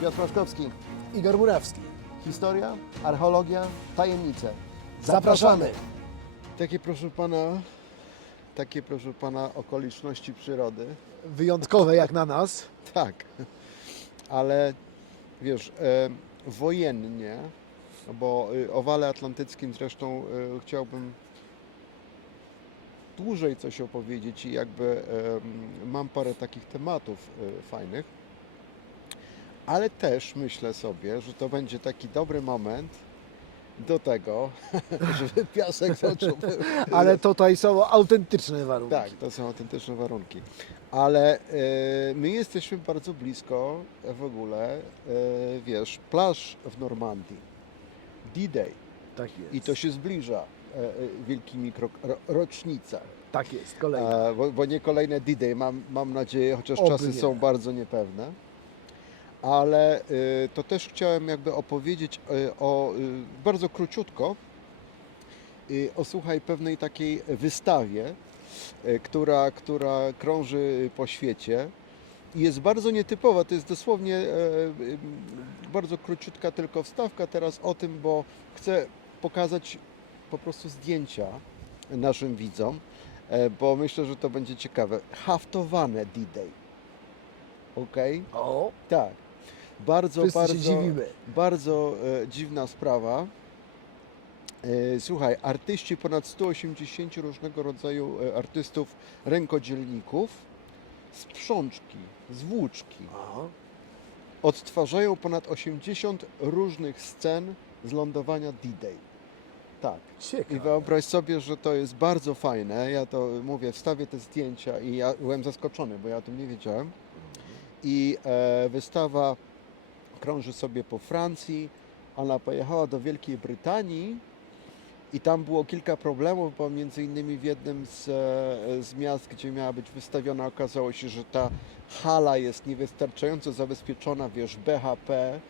Piotr Roszkowski. Igor Murawski. Historia, archeologia, tajemnice. Zapraszamy! Takie proszę pana okoliczności przyrody. Wyjątkowe jak na nas. Tak, ale wiesz, wojennie, bo o wale atlantyckim zresztą chciałbym dłużej coś opowiedzieć i jakby mam parę takich tematów fajnych, ale też myślę sobie, że to będzie taki dobry moment do tego, żeby piasek z oczu był. Ale tutaj są autentyczne warunki. Tak, to są autentyczne warunki. Ale my jesteśmy bardzo blisko w ogóle, wiesz, plaż w Normandii. D-Day. Tak jest. I to się zbliża wielkimi rocznicach. Tak jest, kolejna. Bo nie kolejne D-Day, mam nadzieję, chociaż Oby czasy nie. są bardzo niepewne. Ale to też chciałem jakby opowiedzieć bardzo króciutko o słuchaj pewnej takiej wystawie, która krąży po świecie i jest bardzo nietypowa. To jest dosłownie bardzo króciutka tylko wstawka teraz o tym, bo chcę pokazać po prostu zdjęcia naszym widzom, bo myślę, że to będzie ciekawe. Haftowane D-Day. Okej? O, Tak. Bardzo, wszyscy bardzo, się dziwimy. bardzo dziwna sprawa. Słuchaj, artyści, ponad 180 różnego rodzaju artystów, rękodzielników, sprzączki, z włóczki O, odtwarzają ponad 80 różnych scen z lądowania D-Day. Tak. ciekawe. I wyobraź sobie, że to jest bardzo fajne. Ja to mówię, wstawię te zdjęcia i ja byłem zaskoczony, bo ja o tym nie wiedziałem. I wystawa krąży sobie po Francji. Ona pojechała do Wielkiej Brytanii i tam było kilka problemów, bo między innymi w jednym z miast, gdzie miała być wystawiona, okazało się, że ta hala jest niewystarczająco zabezpieczona, wiesz, BHP.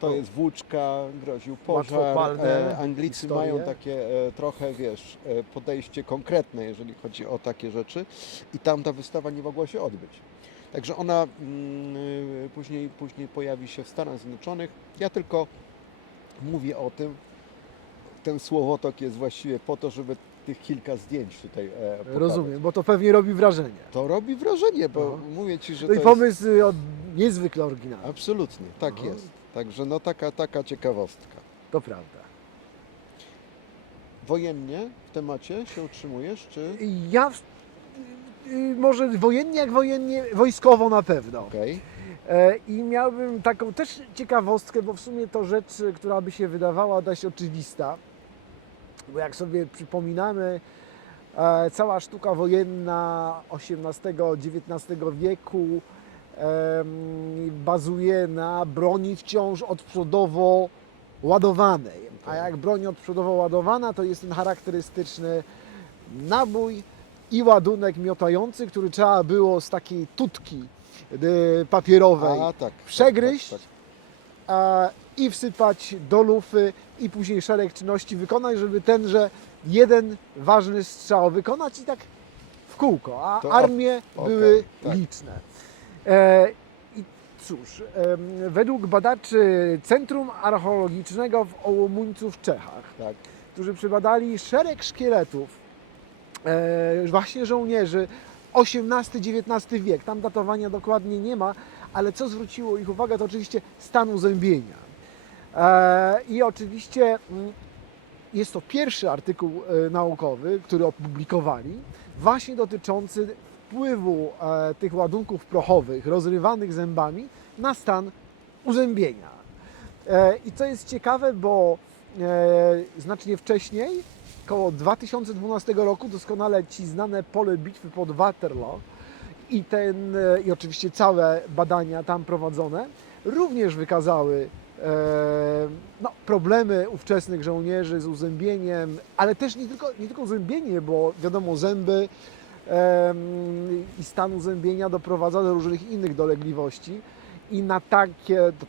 To jest włóczka, groził pożar. Łatwopalne Anglicy historie. mają takie trochę, wiesz, podejście konkretne, jeżeli chodzi o takie rzeczy. I tam ta wystawa nie mogła się odbyć. Także ona później pojawi się w Stanach Zjednoczonych. Ja tylko mówię o tym. Ten słowotok jest właściwie po to, żeby tych kilka zdjęć tutaj pokazać. Rozumiem, bo to pewnie robi wrażenie. To robi wrażenie, bo No. mówię Ci, że No to i pomysł niezwykle oryginalny. jest... Absolutnie, tak No. jest. Także no taka ciekawostka. To prawda. Wojennie w temacie się utrzymujesz, czy... Ja może wojennie jak wojennie, wojskowo na pewno. Okej. I miałbym taką też ciekawostkę, bo w sumie to rzecz, która by się wydawała dość oczywista. Bo jak sobie przypominamy, cała sztuka wojenna XVIII-XIX wieku bazuje na broni wciąż odprzodowo ładowanej. A jak broń odprzodowo ładowana, to jest ten charakterystyczny nabój i ładunek miotający, który trzeba było z takiej tutki papierowej Tak. przegryźć, Tak. i wsypać do lufy i później szereg czynności wykonać, żeby tenże jeden ważny strzał wykonać i tak w kółko, a To armie okej, były tak. liczne. I cóż, według badaczy Centrum Archeologicznego w Ołomuńcu w Czechach, Tak. którzy przebadali szereg szkieletów właśnie żołnierzy XVIII-XIX wiek, tam datowania dokładnie nie ma, ale co zwróciło ich uwagę, to oczywiście stan uzębienia. I oczywiście jest to pierwszy artykuł naukowy, który opublikowali, właśnie dotyczący wpływu tych ładunków prochowych rozrywanych zębami na stan uzębienia. I co jest ciekawe, bo znacznie wcześniej, około 2012 roku, doskonale Ci znane pole bitwy pod Waterloo i oczywiście całe badania tam prowadzone również wykazały problemy ówczesnych żołnierzy z uzębieniem, ale też nie tylko uzębienie, bo wiadomo, zęby i stan uzębienia doprowadza do różnych innych dolegliwości i na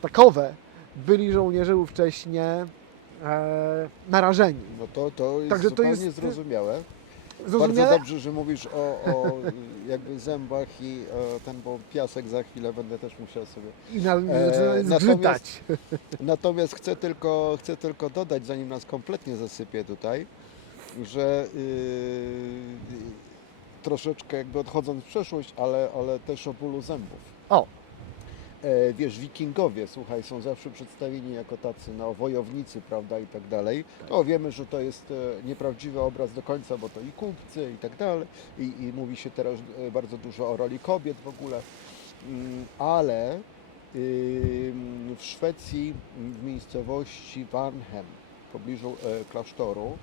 takowe byli żołnierze ówcześnie narażeni. No to jest Także to zupełnie jest- zrozumiałe. Bardzo Zrozumiałe? dobrze, że mówisz o jakby zębach i ten, bo piasek za chwilę będę też musiał sobie. I zaczyna Natomiast, zgrzytać. natomiast chcę tylko dodać, zanim nas kompletnie zasypie tutaj, że troszeczkę jakby odchodząc w przeszłość, ale też o bólu zębów. O, Wiesz, wikingowie, słuchaj, są zawsze przedstawieni jako tacy no, wojownicy, prawda, i tak dalej. No wiemy, że to jest nieprawdziwy obraz do końca, bo to i kupcy i tak dalej. I mówi się teraz bardzo dużo o roli kobiet w ogóle. Ale w Szwecji, w miejscowości Varnhem, w pobliżu klasztoru,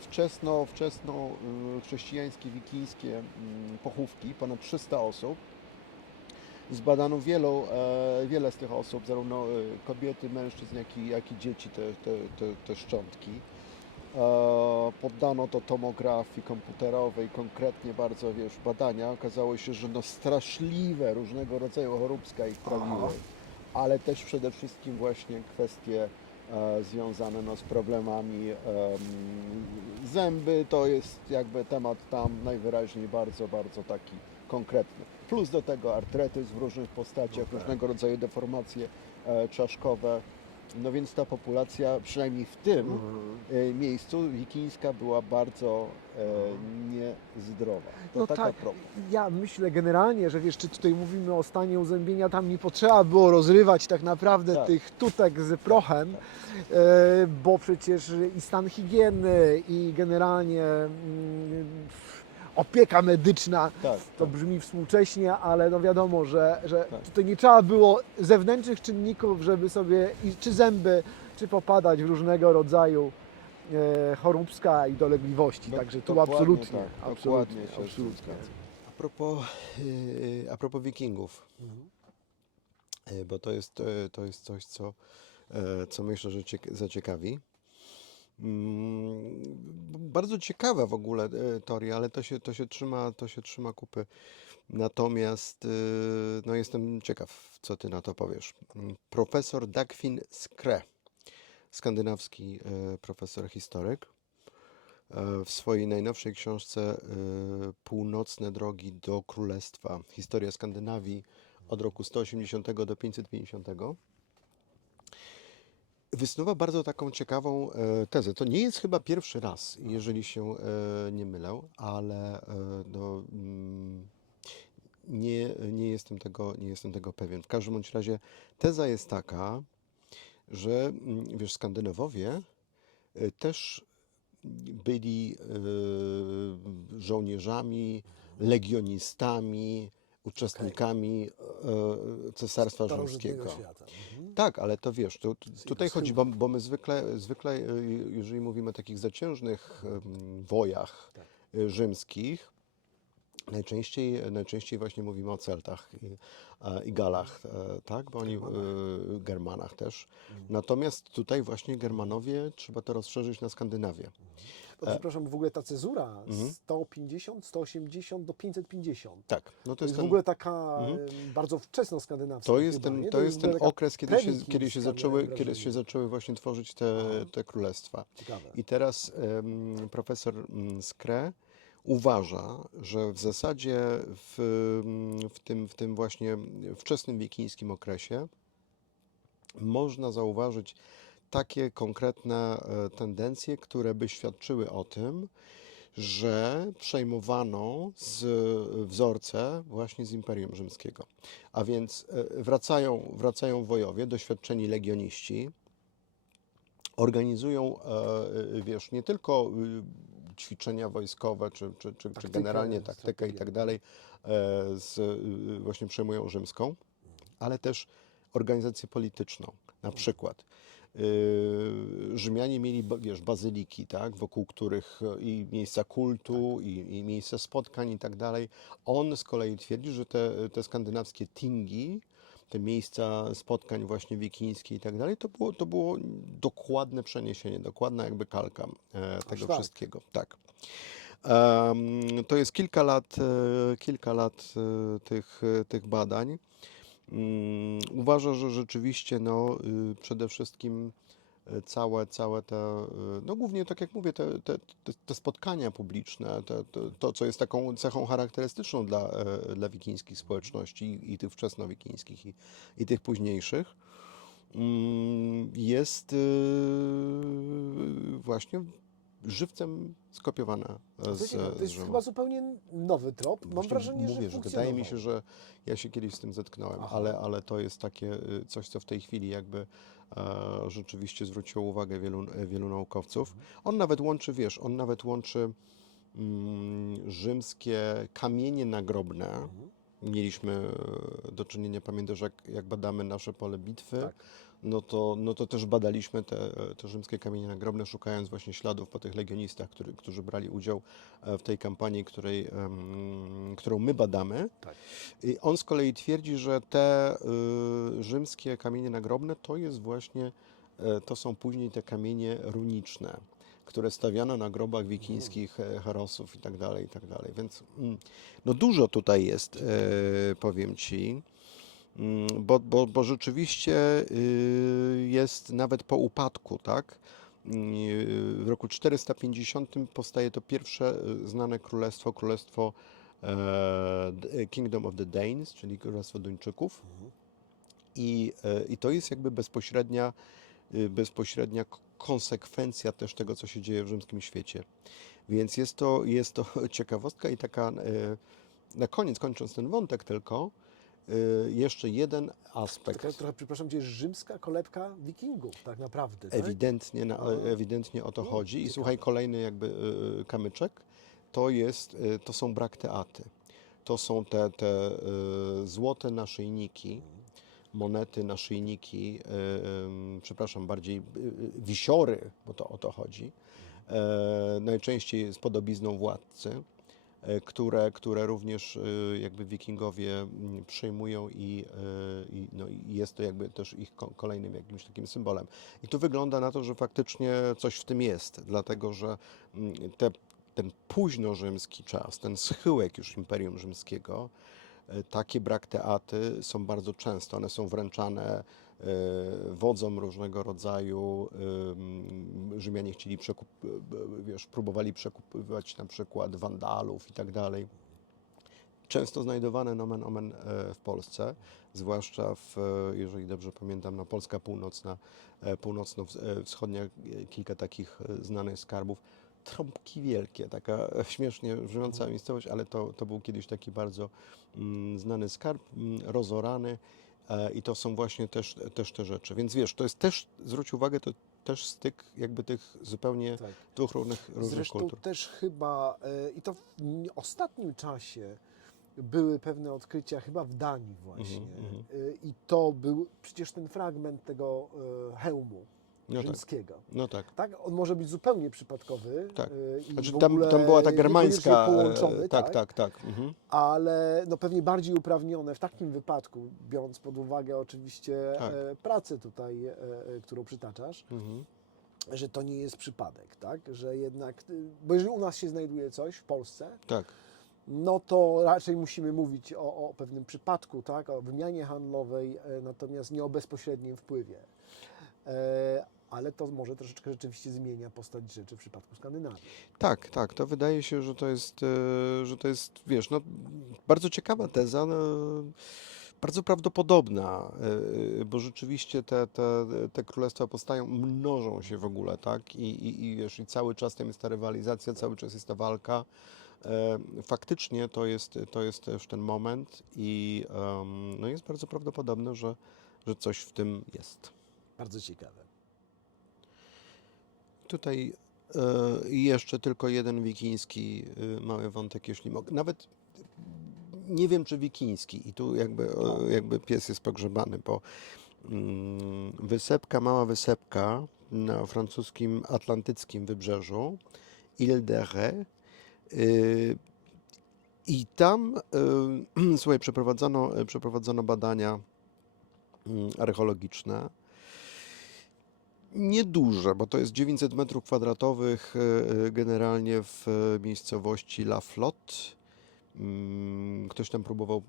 wczesno chrześcijańskie, wikińskie pochówki, ponad 300 osób. Zbadano wiele z tych osób, zarówno kobiety, mężczyzn, jak i dzieci, te szczątki. Poddano to tomografii komputerowej, konkretnie bardzo, wiesz, badania. Okazało się, że no straszliwe różnego rodzaju choróbska ich trawiły, ale też przede wszystkim właśnie kwestie związane no, z problemami zęby. To jest jakby temat tam najwyraźniej bardzo, bardzo taki konkretny. Plus do tego artretyzm w różnych postaciach, różnego rodzaju deformacje czaszkowe. No więc ta populacja, przynajmniej w tym miejscu wikińska, była bardzo niezdrowa. To no taka tak. propos. Ja myślę generalnie, że wiesz, czy tutaj mówimy o stanie uzębienia, tam nie potrzeba było rozrywać tak naprawdę Tak. tych tutek z prochem, bo przecież i stan higieny i generalnie opieka medyczna, Tak, to tak. brzmi współcześnie, ale no wiadomo, że Tak. tutaj nie trzeba było zewnętrznych czynników, żeby sobie czy zęby, czy popadać w różnego rodzaju choróbska i dolegliwości. No, Także tu dokładnie absolutnie, tak, absolutnie, dokładnie się z tym absolutnie. zgadzam. A propos wikingów, bo to jest coś, co myślę, że zaciekawi. Bardzo ciekawa w ogóle teoria, ale to się trzyma kupy. Natomiast no jestem ciekaw, co ty na to powiesz. Profesor Dagfinn Skre, skandynawski profesor historyk, w swojej najnowszej książce Północne drogi do królestwa. Historia Skandynawii od roku 180 do 550. Wysnuwa bardzo taką ciekawą tezę. To nie jest chyba pierwszy raz, jeżeli się nie mylę, ale no, nie jestem tego pewien. W każdym bądź razie teza jest taka, że wiesz, Skandynawowie też byli żołnierzami, legionistami, uczestnikami Cesarstwa Starożytnego Rzymskiego. świata. Tak, ale to wiesz, tutaj chodzi, tyłu. bo my zwykle, jeżeli mówimy o takich zaciężnych wojach rzymskich, najczęściej właśnie mówimy o Celtach i Galach, tak, bo oni Germanach też. Natomiast tutaj właśnie Germanowie, trzeba to rozszerzyć na Skandynawię. To, przepraszam, w ogóle ta cezura 150, 180 do 550. Tak, no To jest w ten- ogóle taka bardzo wczesno skandynawska. To jest chyba, ten, nie? to jest w ten ogóle taka okres, kiedy się prewikińska, zaczęły, miałem kiedy się wrażenie. zaczęły właśnie tworzyć te królestwa. Ciekawe. I teraz profesor Skre uważa, że w zasadzie w tym właśnie wczesnym wikińskim okresie można zauważyć takie konkretne tendencje, które by świadczyły o tym, że przejmowano wzorce właśnie z Imperium Rzymskiego. A więc wracają wojowie, doświadczeni legioniści, organizują, wiesz, nie tylko ćwiczenia wojskowe, czy generalnie taktykę i strategię. tak dalej, właśnie przejmują rzymską, ale też organizację polityczną. Na przykład Rzymianie mieli, wiesz, bazyliki, tak, wokół których i miejsca kultu, i miejsca spotkań i tak dalej. On z kolei twierdzi, że te skandynawskie tingi, te miejsca spotkań właśnie wikińskie i tak dalej, to było dokładne przeniesienie, dokładna jakby kalka tego tak. wszystkiego. Tak. To jest kilka lat tych badań. Uważa, że rzeczywiście no, przede wszystkim całe te, no głównie tak jak mówię, te spotkania publiczne, to, co jest taką cechą charakterystyczną dla wikińskich społeczności i tych wczesnowikińskich i tych późniejszych, jest właśnie żywcem skopiowana To ciekawe, to z jest Rzymu. chyba zupełnie nowy trop. Mam Właśnie wrażenie, mówię, że wydaje mi się, funkcjonował. że ja się kiedyś z tym zetknąłem, Aha. ale to jest takie coś, co w tej chwili jakby rzeczywiście zwróciło uwagę wielu naukowców. On nawet łączy, wiesz, rzymskie kamienie nagrobne. Mieliśmy do czynienia, pamiętasz, jak badamy nasze pole bitwy, Tak. no to też badaliśmy te rzymskie kamienie nagrobne, szukając właśnie śladów po tych legionistach, którzy brali udział w tej kampanii, którą my badamy. Tak. I on z kolei twierdzi, że te rzymskie kamienie nagrobne to są później te kamienie runiczne, które stawiano na grobach wikińskich herosów i tak dalej, i tak dalej. Więc no dużo tutaj jest, powiem Ci. Bo rzeczywiście jest nawet po upadku, tak? W roku 450 powstaje to pierwsze znane królestwo Kingdom of the Danes, czyli Królestwo Duńczyków. I to jest jakby bezpośrednia konsekwencja też tego, co się dzieje w rzymskim świecie. Więc jest to ciekawostka i taka, na koniec, kończąc ten wątek tylko, jeszcze jeden aspekt. Taka trochę, przepraszam cię, rzymska kolebka wikingów, tak naprawdę. Tak? Ewidentnie o to No, chodzi. I ciekawe. słuchaj, kolejny jakby kamyczek, to są brakteaty. To są te złote naszyjniki, monety, naszyjniki, przepraszam, bardziej wisiory, bo to o to chodzi. Najczęściej z podobizną władcy, które również jakby wikingowie przyjmują no, i jest to jakby też ich kolejnym jakimś takim symbolem. I tu wygląda na to, że faktycznie coś w tym jest, dlatego że ten późnorzymski czas, ten schyłek już Imperium Rzymskiego, takie brakteaty są bardzo często. One są wręczane wodzom różnego rodzaju. Rzymianie chcieli próbowali przekupywać na przykład wandalów i tak dalej. Często znajdowane nomen omen w Polsce, zwłaszcza jeżeli dobrze pamiętam, Polska północno-wschodnia, kilka takich znanych skarbów. Trąbki wielkie, taka śmiesznie brzmiąca miejscowość, ale to był kiedyś taki bardzo znany skarb, rozorany i to są właśnie też te rzeczy. Więc wiesz, to jest też, zwróć uwagę, to też styk jakby tych zupełnie Tak. dwóch różnych Zresztą kultur. też chyba, i to w ostatnim czasie były pewne odkrycia, chyba w Danii właśnie. I to był przecież ten fragment tego hełmu No tak, rzymskiego. no tak. Tak, on może być zupełnie przypadkowy. Tak. I Znaczy, w tam ogóle była ta niekoniecznie germańska. połączony, Tak. Mhm. ale no pewnie bardziej uprawnione w takim wypadku, biorąc pod uwagę oczywiście Tak. pracę tutaj, którą przytaczasz, Mhm. że to nie jest przypadek, tak? Że jednak, bo jeżeli u nas się znajduje coś w Polsce, Tak. no to raczej musimy mówić o pewnym przypadku, tak? O wymianie handlowej, natomiast nie o bezpośrednim wpływie. Ale to może troszeczkę rzeczywiście zmienia postać rzeczy w przypadku Skandynawii. Tak, to wydaje się, że to jest, wiesz, no, bardzo ciekawa teza, no, bardzo prawdopodobna, bo rzeczywiście te królestwa powstają, mnożą się w ogóle, tak? I wiesz, i cały czas tam jest ta rywalizacja, cały czas jest ta walka. Faktycznie to jest też ten moment i no jest bardzo prawdopodobne, że coś w tym jest. Bardzo ciekawe. Tutaj jeszcze tylko jeden wikiński mały wątek, jeśli mogę. Nawet nie wiem, czy wikiński i tu jakby pies jest pogrzebany, bo mała wysepka na francuskim atlantyckim wybrzeżu, Ile de Ré, i tam, słuchaj, przeprowadzono badania archeologiczne. Nieduże, bo to jest 900 metrów kwadratowych generalnie w miejscowości La Flotte. Ktoś tam próbował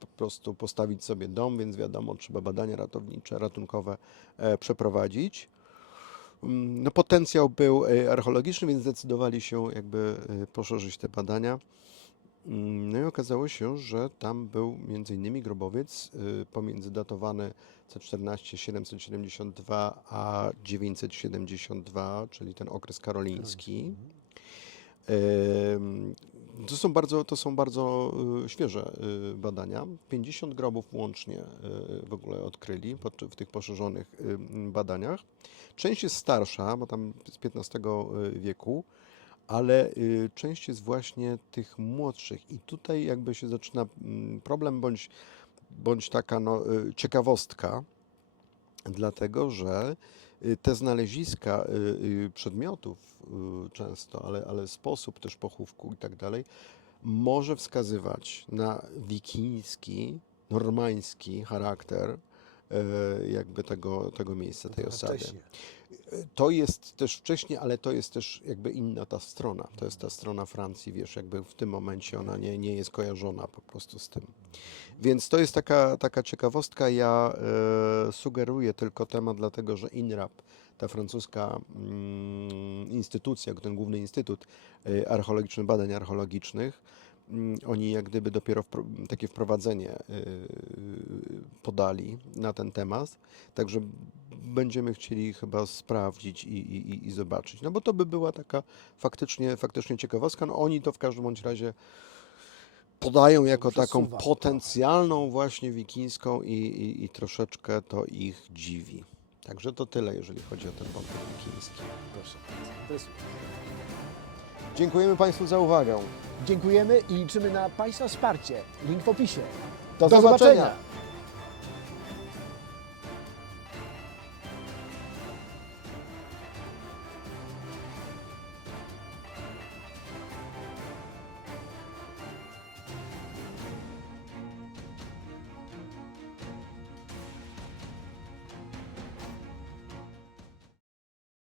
po prostu postawić sobie dom, więc wiadomo, trzeba badania ratunkowe przeprowadzić. no, potencjał był archeologiczny, więc zdecydowali się jakby poszerzyć te badania. No i okazało się, że tam był między innymi grobowiec pomiędzy datowany C14 772 a 972, czyli ten okres karoliński. To są bardzo świeże badania. 50 grobów łącznie w ogóle odkryli w tych poszerzonych badaniach. Część jest starsza, bo tam z XV wieku, ale część jest właśnie tych młodszych. I tutaj jakby się zaczyna problem bądź taka ciekawostka, dlatego że te znaleziska przedmiotów często, ale sposób też pochówku i tak dalej, może wskazywać na wikiński, normański charakter jakby tego miejsca, tej osady. Wcześniej. To jest też wcześniej, ale to jest też jakby inna ta strona. To jest ta strona Francji, wiesz, jakby w tym momencie ona nie jest kojarzona po prostu z tym. Więc to jest taka ciekawostka. Ja sugeruję tylko temat, dlatego że INRAP, ta francuska instytucja, ten główny Instytut Archeologiczny, Badań Archeologicznych, oni jak gdyby dopiero takie wprowadzenie podali na ten temat, także będziemy chcieli chyba sprawdzić i zobaczyć, no bo to by była taka faktycznie ciekawostka. No oni to w każdym bądź razie podają jako taką Przesuwa. potencjalną właśnie wikińską i troszeczkę to ich dziwi. Także to tyle, jeżeli chodzi o ten wątek wikiński. Proszę. To jest... Dziękujemy Państwu za uwagę. Dziękujemy i liczymy na Państwa wsparcie. Link w opisie. Do zobaczenia.